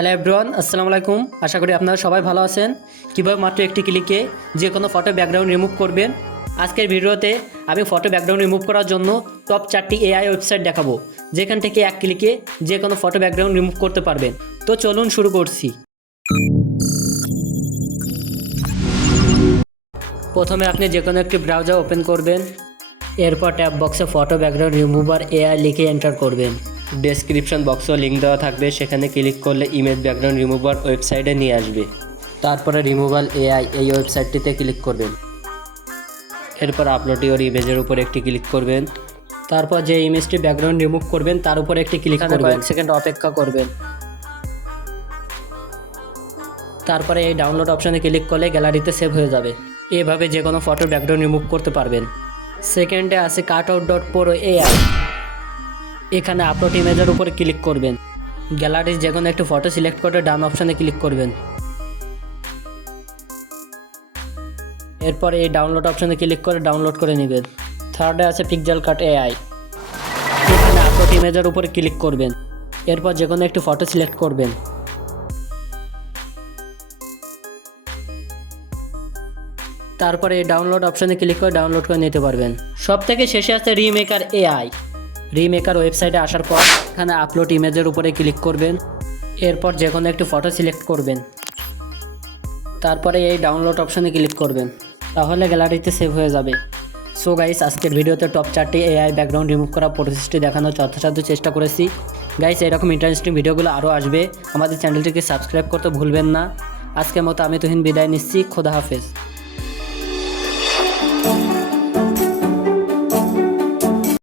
Hello everyone, আসসালামু আলাইকুম। আশা করি আপনারা সবাই ভালো আছেন। কীভাবে মাত্র একটি ক্লিকে যে কোনো ফটো ব্যাকগ্রাউন্ড রিমুভ করবেন। আজকের ভিডিওতে আমি ফটো ব্যাকগ্রাউন্ড রিমুভ করার জন্য টপ 4টি এআই ওয়েবসাইট দেখাবো, যেখান থেকে এক ক্লিকে যে কোনো ফটো ব্যাকগ্রাউন্ড রিমুভ করতে পারবেন। তো চলুন শুরু করছি। প্রথমে আপনি যে কোনো একটি ব্রাউজার ওপেন করবেন। এরপর ট্যাব বক্সে ফটো ব্যাকগ্রাউন্ড রিমুভার এআই লিখে এন্টার করবেন। ডেসক্রিপশন বক্সেও লিঙ্ক দেওয়া থাকবে, সেখানে ক্লিক করলে ইমেজ ব্যাকগ্রাউন্ড রিমুভার ওয়েবসাইটে নিয়ে আসবে। তারপরে রিমুভাল এআই এই ওয়েবসাইটটিতে ক্লিক করবেন। এরপর আপলোড ইওর ইমেজের উপর একটি ক্লিক করবেন। তারপর যে ইমেজটি ব্যাকগ্রাউন্ড রিমুভ করবেন তার উপর একটি ক্লিক করবেন। কয়েক সেকেন্ড অপেক্ষা করবেন। তারপরে এই ডাউনলোড অপশানে ক্লিক করলে গ্যালারিতে সেভ হয়ে যাবে। এভাবে যে কোনো ফটোর ব্যাকগ্রাউন্ড রিমুভ করতে পারবেন। সেকেন্ডে আছে কাটআউট.pro এআই। এখানে আপলোড ইমেজের উপরে ক্লিক করবেন। গ্যালারির যে কোনো একটি ফটো সিলেক্ট করে ডান অপশানে ক্লিক করবেন। এরপর এই ডাউনলোড অপশানে ক্লিক করে ডাউনলোড করে নেবেন। থার্ডে আছে পিক্সেল কাট এআই। এখানে আপলোড ইমেজের উপরে ক্লিক করবেন। এরপর যে কোনো একটি ফটো সিলেক্ট করবেন। তারপরে এই ডাউনলোড অপশানে ক্লিক করে ডাউনলোড করে নিতে পারবেন। সব থেকে শেষে আছে রিমেকার এআই। রিমেকার ওয়েবসাইটে আসার পর এখানে আপলোড ইমেজের উপরে ক্লিক করবেন। এরপর যে কোনো একটি ফটো সিলেক্ট করবেন। তারপরে এই ডাউনলোড অপশানে ক্লিক করবেন, তাহলে গ্যালারিতে সেভ হয়ে যাবে। সো গাইস, আজকের ভিডিওতে টপ 4টি এআই ব্যাকগ্রাউন্ড রিমুভ করা প্রসেসটি দেখানোর যথাসাধ্য চেষ্টা করেছি। গাইস, এরকম ইন্টারেস্টিং ভিডিওগুলো আরও আসবে। আমাদের চ্যানেলটিকে সাবস্ক্রাইব করতে ভুলবেন না। আজকের মতো আমি তুহিন বিদায় নিচ্ছি। খোদা হাফেজ।